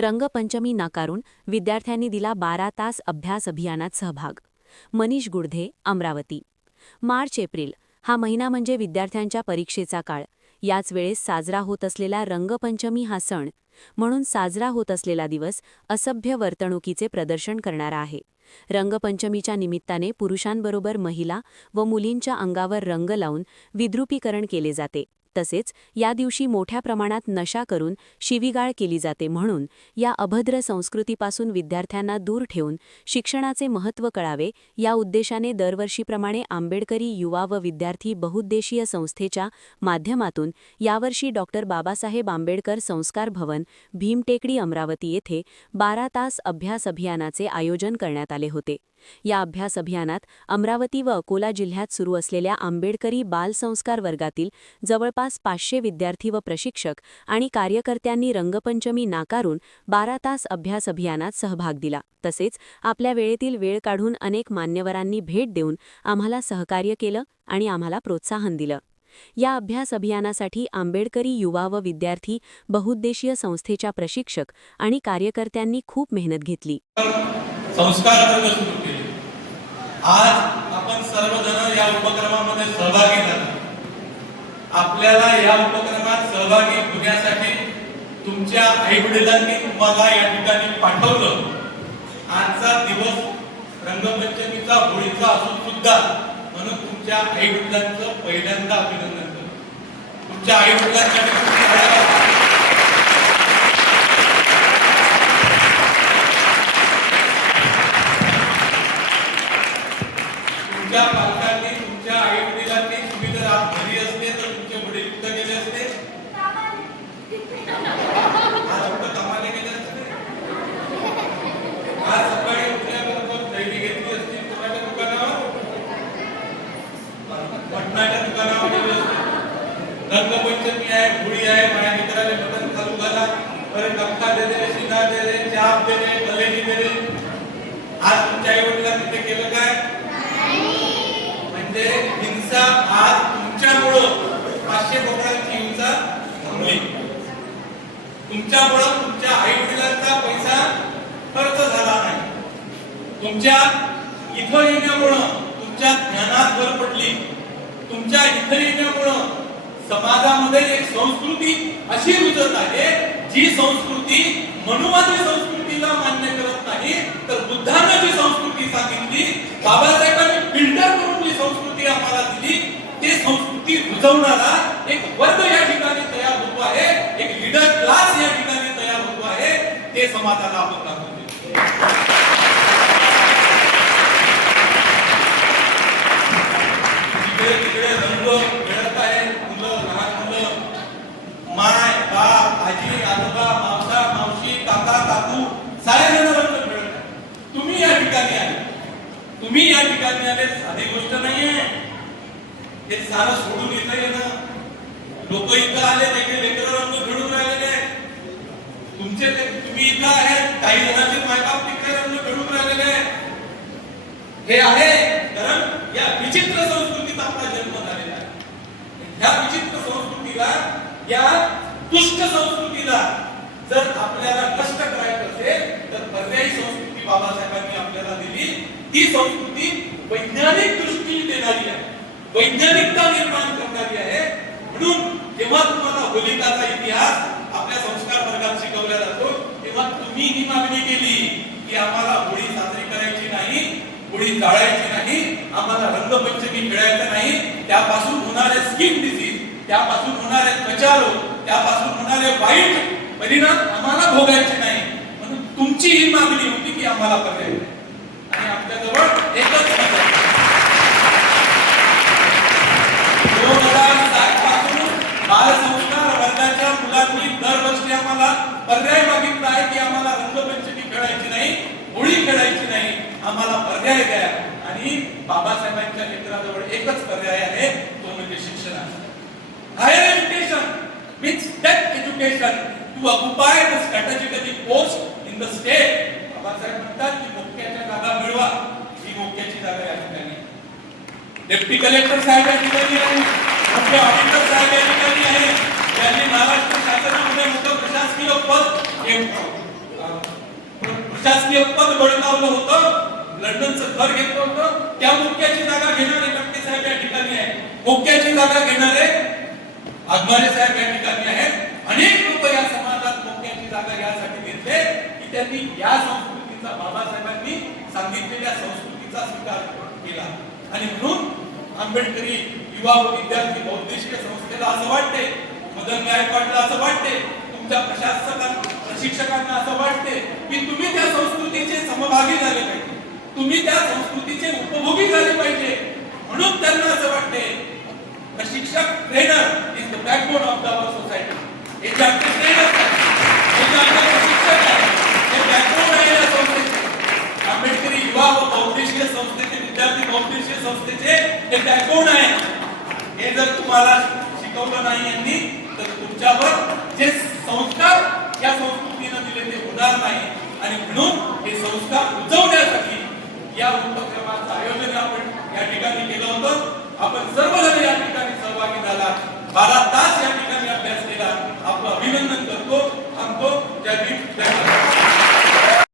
रंगपंचमी नाकारून विद्यार्थ्यांनी दिला 12 तास अभ्यास अभियानात सहभाग. मनीष गुडधे, अमरावती. मार्च-एप्रिल हा महिना म्हणजे विद्यार्थ्यांच्या परीक्षेचा काळ. याच वेळेस साजरा होत असलेला रंगपंचमी हा सण म्हणून साजरा होत असलेला दिवस असभ्य वर्तणुकीचे प्रदर्शन करणारा आहे. रंगपंचमीच्या निमित्ताने पुरुषांबरोबर महिला व मुलींच्या अंगावर रंग लावून विद्रुपीकरण केले जाते. तसेच या दिवशी मोठ्या प्रमाणात नशा करून शिवीगाळ केली जाते. म्हणून या अभद्र संस्कृतीपासून विद्यार्थ्यांना दूर ठेवून शिक्षणाचे महत्त्व कळावे या उद्देशाने दरवर्षीप्रमाणे आंबेडकरी युवा व विद्यार्थी बहुउद्देशीय संस्थेच्या माध्यमातून यावर्षी डॉ. बाबासाहेब आंबेडकर संस्कार भवन, भीमटेकडी, अमरावती येथे 12 तास अभ्यास अभियानाचे आयोजन करण्यात आले होते. या अभ्यास अभियानात अमरावती व अकोला जिल्ह्यात सुरू असलेल्या आंबेडकरी बालसंस्कार वर्गातील जवळपास 500 विद्यार्थी व प्रशिक्षक आणि कार्यकर्त्यांनी रंगपंचमी नाकारून 12 तास अभ्यास अभियानात सहभाग दिला. तसेच आपल्या वेळेतील वेळ काढून अनेक मान्यवरांनी भेट देऊन आम्हाला सहकार्य केलं आणि आम्हाला प्रोत्साहन दिलं. या अभ्यास अभियानासाठी आंबेडकरी युवा व विद्यार्थी बहुउद्देशीय संस्थेच्या प्रशिक्षक आणि कार्यकर्त्यांनी खूप मेहनत घेतली. संस्कार वर्ग सुरू केले. आज आपण सर्वजण या उपक्रमामध्ये सहभागी झाला. आपल्याला या उपक्रमात सहभागी होण्यासाठी तुमच्या आईवडिलांनी तुम्हाला या ठिकाणी पाठवलं. आजचा दिवस रंगपंचमीचा, होळीचा असून सुद्धा म्हणून तुमच्या आईवडिलांचं पहिल्यांदा अभिनंदन करतो. तुमच्या आईवडिलांसाठी तुमच्या पालकांनी, तुमच्या आईवडिलांनी, तुम्ही जर आज घरी असते तर तुमचे वडील कुठे गेले असते? आज कुठं कामाला गेले असते? आज सकाळी उठल्याबरोबर थैली घेतली असती कोणाच्या दुकानावर? पटणाच्या दुकानावर गेले असते. रंगपंचमी आहे, होळी आहे, माझ्या मित्राने बटन चालू झाला, परत गमखा दे दे, शिना दे दे, चहा दे दे, कलेजी दे दे. आज तुमच्या आईवडिलांनी ते केलं काय? म्हणजे हिंसा आज तुमच्यामुळं 500 लोकांची हिंसा थांबली. तुमच्यामुळं तुमच्या आईवडिलांचा पैसा खर्च झाला नाही. तुमच्या इथं येण्यामुळं तुमच्या ज्ञानात भर पडली. तुमच्या इथं येण्यामुळं समाजामध्ये एक संस्कृती अशी रुजत आहे जी संस्कृती मनुवादी संस्कृतीला मान्य करत नाही, तर बुद्धानं जी संस्कृती सांगितली, बाबासाहेबांनी फिल्टर करून जी संस्कृती आम्हाला दिली, ते संस्कृती रुजवणारा एक वर्ग या ठिकाणी तयार होतो आहे, एक लीडर क्लास या ठिकाणी तयार होतो आहे. ते समाजाला आपण दाखवतो. तिकडे रंग मिळत आहे. मुलं, लहान मुलं, माय, बाप, आजी, आजोबा, मावसा, मावशी, काका, काकू सारे जण रंग मिळत आहे. तुम्ही या ठिकाणी आले. तुम्ही या ठिकाणी आले साधी गोष्ट नाहीये. हे सारं सोडून इथं येणं. लोक इथं आले, त्याचे लेकरं रंग खेळून राहिलेले आहेत. तुम्ही इथं आहेत, काही जणांचे मायबाप तिकडे रंग खेळून राहिलेले आहेत. हे आहे कारण या विचित्र संस्कृतीत आपला जन्म झालेला आहे. ह्या विचित्र संस्कृतीला, या दुष्ट संस्कृतीला जर आपल्याला नष्ट करायचं असेल तर पर्यायी संस्कृती बाबासाहेबांनी आपल्याला दिली. ती संस्कृती वैज्ञानिक दृष्टी देणारी आहे, वैज्ञानिकता निर्माण करणारी आहे. म्हणून जेव्हा तुम्हाला होलिकाचा इतिहास आपल्या संस्कार वर्गात शिकवला जातो, तेव्हा तुम्ही ही मागणी केली की आम्हाला होळी साजरी करायची नाही, होळी जाळायची नाही, आम्हाला रंगपंचमी खेळायचं नाही. त्यापासून होणारे स्किन डिसीज, त्यापासून होणारे त्वचारोग, त्यापासून होणारे वाईट परिणाम आम्हाला भोगायचे नाही. म्हणून तुमची ही मागणी होती की आम्हाला पर्याय नाही. आणि आपल्याजवळ एकच मत आहे. 2007 पासून बालसंस्कार वर्गाच्या मुलांनी दरवर्षी आम्हाला पर्याय मागितला आहे की आम्हाला रंगपंचमी खेळायची नाही, होळी खेळायची नाही, आम्हाला पर्याय द्या. आणि बाबासाहेबांच्या लेकराजवळ एकच पर्याय आहे, तो म्हणजे शिक्षण. Higher education means depth education to occupy the strategically post in the state. Babasaheb म्हणतात की मोक्याच्या जागा मिळवा. ही मोक्याची जागा या ठिकाणी डेप्टी कलेक्टर साहेब या ठिकाणी आहे, मुख्य ऑडिटर साहेब या ठिकाणी आहे. त्यांनी महाराष्ट्र शासनामध्ये मोठं प्रशासकीय पद प्रशासकीय पद बळकावलं होतं, लंडनचं घर घेतलं होतं, त्या मुख्याची जागा घेणारे कट्टे साहेब या ठिकाणी आहे, मुख्याची जागा घेणारे आगमारे साहेब या ठिकाणी आहेत. अनेक लोक या समाजात मुख्याची जागा यासाठी घेतले की त्यांनी या संस्कृतीचा, बाबासाहेबांनी सांगितलेल्या संस्कृतीचा स्वीकार केला. आणि म्हणून आंबेडकरी युवा व विद्यार्थी बौद्धिस्ट संस्थेला असं वाटते, मदन गायकवाडला असं वाटते, तुमच्या प्रशिक्षकांना असं वाटते की तुम्ही त्या संस्कृतीचे समभागी झाले पाहिजे, तुम्ही त्या संस्कृतीचे उपभोगी झाले पाहिजे. म्हणून त्यांना असं वाटते प्रशिक्षक, trainer is the backbone of our society. हे जे आपले ट्रेनर आहेत, हे जे आपले प्रशिक्षक आहेत, हे बॅकबोन आहे या संस्थेचे. आंबेडकरी युवा व बौद्धिस्ट संस्थेचे, विद्यार्थी बौद्धिस्ट संस्थेचे हे बॅकबोन आहे. हे जर तुम्हाला शिकवलं नाही यांनी तर तुमच्यावर जे संस्कार या संस्कृतीने दिले ते होणार नाही. आणि म्हणून हे संस्कार उजवण्यासाठी या उपक्रमाचं आयोजन आपण या ठिकाणी केलं होतं. आपण सर्वजण या ठिकाणी सहभागी झाला. 12 तास